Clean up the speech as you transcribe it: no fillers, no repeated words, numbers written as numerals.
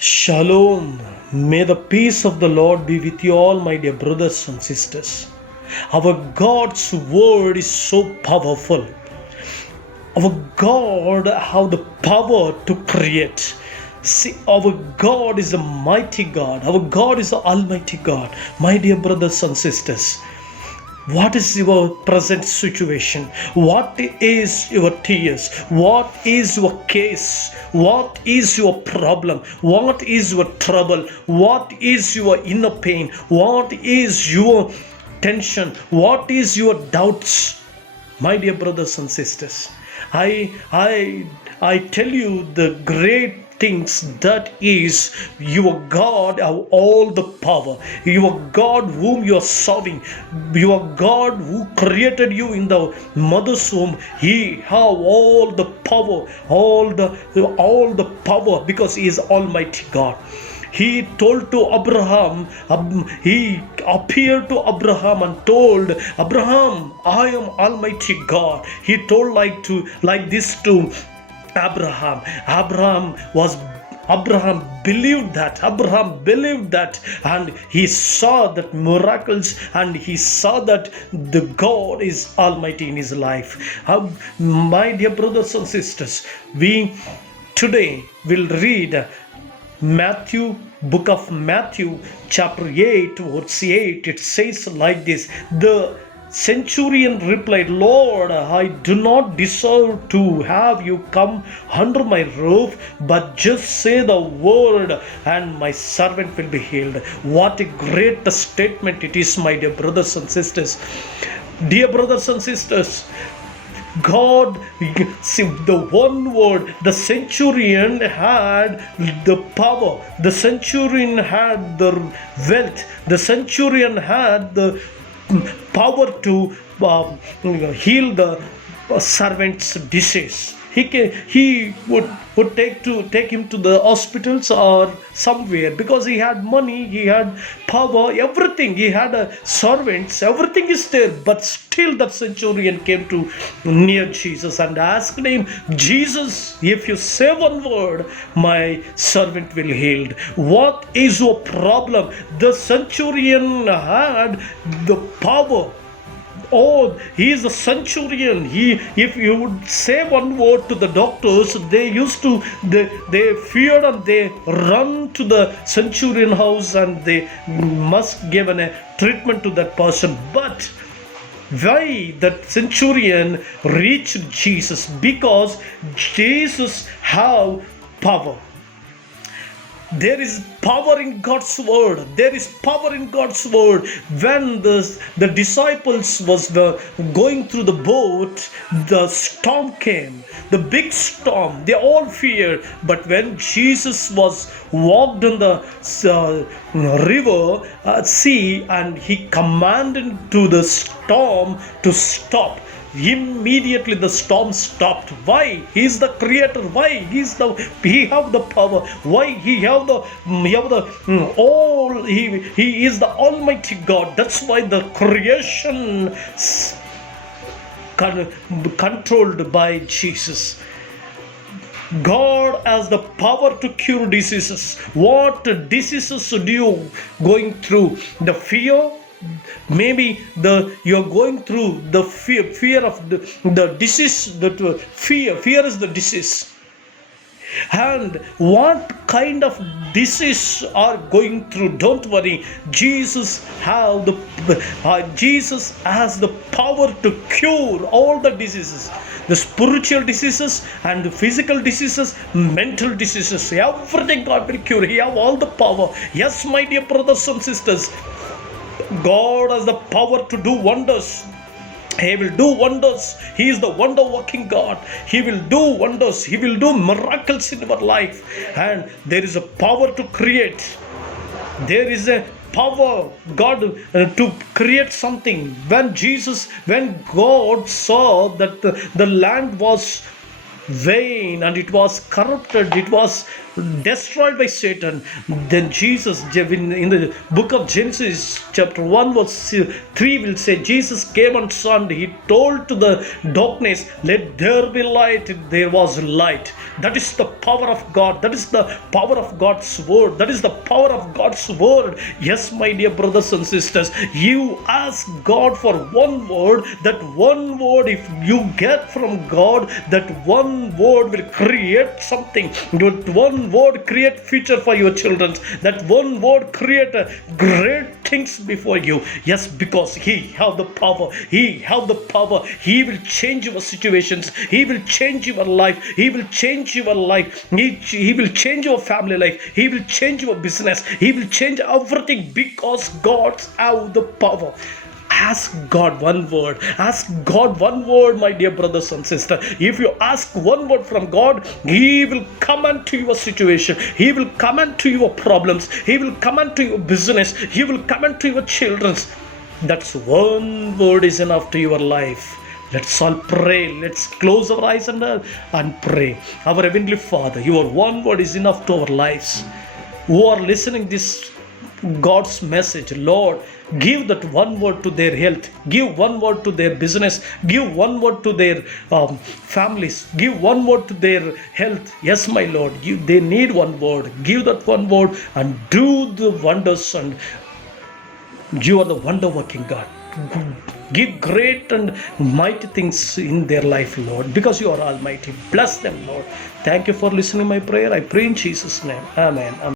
Shalom. May the peace of the Lord be with you all, my dear brothers and sisters. Our God's word is so powerful. Our God have the power to create. See, our God is a mighty God. Our God is the Almighty God. My dear brothers and sisters, what is your present situation? What is your tears? What is your case? What is your problem? What is your trouble? What is your inner pain? What is your tension? What is your doubts? My dear brothers and sisters, I tell you the great things that is your God have all the power. Your God whom you are serving, your God who created you in the mother's womb, He have all the power, all the power because He is Almighty God. He told to Abraham, he appeared to Abraham and told Abraham, I am Almighty God. He told like this to Abraham. Abraham believed that. Abraham believed that, and he saw that miracles, and he saw that the God is Almighty in his life. My dear brothers and sisters, we today will read book of Matthew, chapter 8, verse 8. It says like this: the centurion replied, Lord, I do not deserve to have you come under my roof, but just say the word and my servant will be healed. What a great statement it is, my dear brothers and sisters. Dear brothers and sisters, God, see, the one word, the centurion had the power, the centurion had the wealth, the centurion had the power to heal the servant's disease. He would take him to the hospitals or somewhere because he had money, he had power, everything. He had servants, everything is there. But still, that centurion came to near Jesus and asked him, Jesus, if you say one word, my servant will healed. What is your problem? The centurion had the power. Oh, he is a centurion. If you would say one word to the doctors, they feared and they run to the centurion house and they must give a treatment to that person. But why that centurion reached Jesus? Because Jesus have power. There is power in God's word. There is power in God's word. When the disciples was going through the boat, the storm came, the big storm. They all feared. But when Jesus was walked on the river, sea, and he commanded to the storm to stop, immediately the storm stopped. Why? He is the creator. Why? He have the power. Why? He have the all. He is the Almighty God. That's why the creation controlled by Jesus. God has the power to cure diseases. What diseases do you going through? The fear. Maybe you're going through the fear of the disease. That fear is the disease. And what kind of disease are going through? Don't worry. Jesus has the power to cure all the diseases, the spiritual diseases and the physical diseases, mental diseases. Everything God will cure. He has all the power. Yes, my dear brothers and sisters, God has the power to do wonders. He will do wonders. He is the wonder working God. He will do wonders. He will do miracles in our life. And there is a power to create. There is a power, God, to create something. When God saw that the land was vain and it was corrupted, it was destroyed by Satan, then Jesus, in the book of Genesis chapter 1 verse 3 will say, Jesus came and saw, and he told to the darkness, let there be light. There was light. That is the power of God. That is the power of God's word. That is the power of God's word. Yes, my dear brothers and sisters, you ask God for one word. That one word, if you get from God, that one word will create something. That one word create future for your children. That one word create great things before you. Yes, because He have the power. He have the power. He will change your situations. He will change your life. He will change your life. He will change your family life. He will change your business. He will change everything because God have the power. Ask God one word. Ask God one word, my dear brothers and sisters. If you ask one word from God, He will come into your situation. He will come into your problems. He will come into your business. He will come into your children's. That's one word is enough to your life. Let's all pray. Let's close our eyes and pray. Our Heavenly Father, your one word is enough to our lives. Who are listening this God's message, Lord, give that one word to their health, give one word to their business, give one word to their families, give one word to their health. Yes, my Lord, they need one word. Give that one word and do the wonders, and you are the wonder working God. Give great and mighty things in their life, Lord, because you are almighty. Bless them, Lord. Thank you for listening to my prayer. I pray in Jesus' name. Amen. Amen.